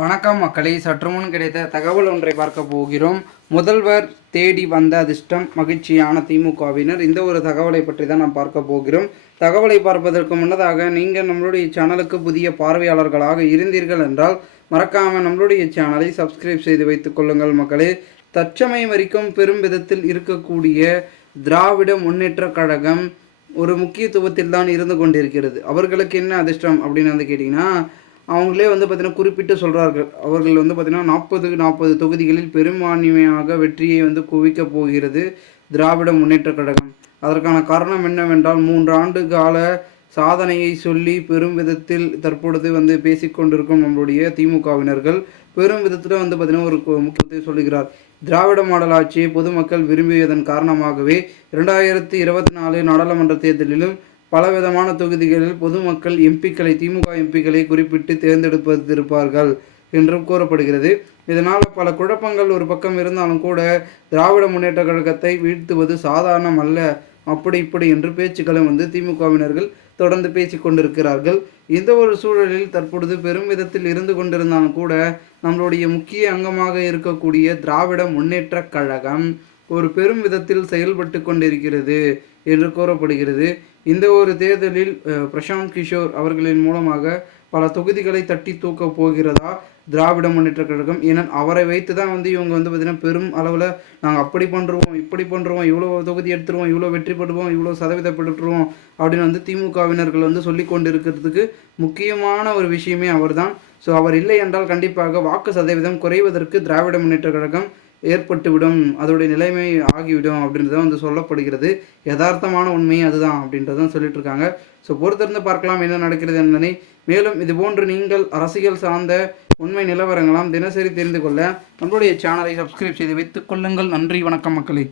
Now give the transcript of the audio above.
வணக்கம் மக்களே, சற்று முன் கிடைத்த தகவல் ஒன்றை பார்க்க போகிறோம். முதல்வர் தேடி வந்த அதிர்ஷ்டம், மகிழ்ச்சியான திமுகவினர். இந்த ஒரு தகவலை பற்றி தான் நாம் பார்க்க போகிறோம். தகவலை பார்ப்பதற்கு முன்னதாக நீங்கள் நம்மளுடைய சேனலுக்கு புதிய பார்வையாளர்களாக இருந்தீர்கள் என்றால் மறக்காமல் நம்மளுடைய சேனலை சப்ஸ்கிரைப் செய்து வைத்துக் கொள்ளுங்கள் மக்களே. தற்சமயம் வரைக்கும் பெரும் விதத்தில் இருக்கக்கூடிய திராவிட முன்னேற்ற கழகம் ஒரு முக்கியத்துவத்தில் தான் இருந்து கொண்டிருக்கிறது. அவர்களுக்கு என்ன அதிர்ஷ்டம் அப்படின்னு கேட்டிங்கன்னா, அவங்களே பார்த்திங்கன்னா குறிப்பிட்டு சொல்கிறார்கள். அவர்கள் பார்த்திங்கன்னா 40 தொகுதிகளில் பெரும்பான்மையாக வெற்றியை குவிக்கப் போகிறது திராவிட முன்னேற்ற கழகம். அதற்கான காரணம் என்னவென்றால் 3 ஆண்டு கால சாதனையை சொல்லி பெரும் விதத்தில் தற்பொழுது பேசிக்கொண்டிருக்கும் நம்மளுடைய திமுகவினர்கள் பெரும் விதத்தில் பார்த்திங்கன்னா ஒரு முக்கியத்தை சொல்லுகிறார். திராவிட மாடல் ஆட்சியை பொதுமக்கள் விரும்பியதன் காரணமாகவே 2024 நாடாளுமன்ற தேர்தலிலும் பலவிதமான தொகுதிகளில் பொதுமக்கள் எம்பிக்களை, திமுக எம்பிக்களை குறிப்பிட்டு தேர்ந்தெடுப்பதிருப்பார்கள் என்றும் கூறப்படுகிறது. இதனால் பல குழப்பங்கள் ஒரு பக்கம் இருந்தாலும் கூட திராவிட முன்னேற்ற கழகத்தை வீழ்த்துவது சாதாரணம் அல்ல, அப்படி இப்படி என்று பேச்சுக்களும் திமுகவினர்கள் தொடர்ந்து பேசி கொண்டிருக்கிறார்கள். இந்த ஒரு சூழலில் தற்பொழுது பெரும் விதத்தில் இருந்து கொண்டிருந்தாலும் கூட நம்மளுடைய முக்கிய அங்கமாக இருக்கக்கூடிய திராவிட முன்னேற்ற கழகம் ஒரு பெரும் விதத்தில் செயல்பட்டு கொண்டிருக்கிறது என்று கூறப்படுகிறது. இந்த ஒரு தேர்தலில் பிரசாந்த் கிஷோர் அவர்களின் மூலமாக பல தொகுதிகளை தட்டி தூக்க போகிறதா திராவிட முன்னேற்ற கழகம். ஏன்னா அவரை வைத்து தான் இவங்க பார்த்திங்கன்னா பெரும் அளவில் நாங்கள் அப்படி பண்ணுறோம், இப்படி பண்ணுறோம், இவ்வளோ தொகுதி எடுத்துருவோம், இவ்வளோ வெற்றி பெறுவோம், இவ்வளோ சதவீதம் பெற்றுருவோம் அப்படின்னு திமுகவினர்கள் சொல்லி கொண்டு இருக்கிறதுக்கு முக்கியமான ஒரு விஷயமே அவர் தான். ஸோ அவர் இல்லை என்றால் கண்டிப்பாக வாக்கு சதவீதம் குறைவதற்கு திராவிட முன்னேற்ற கழகம் ஏற்பட்டுவிடும், அதோடைய நிலைமை ஆகிவிடும் அப்படின்றத சொல்லப்படுகிறது. யதார்த்தமான உண்மை அதுதான் அப்படின்றதான் சொல்லிட்டு இருக்காங்க. ஸோ பொறுத்திருந்து பார்க்கலாம் என்ன நடக்கிறது என்பதை. மேலும் இதுபோன்று நீங்கள் அரசியல் சார்ந்த உண்மை நிலவரங்களாம் தினசரி தெரிந்து கொள்ள நம்மளுடைய சேனலை சப்ஸ்கிரைப் செய்து வைத்துக் கொள்ளுங்கள். நன்றி, வணக்கம் மக்களே.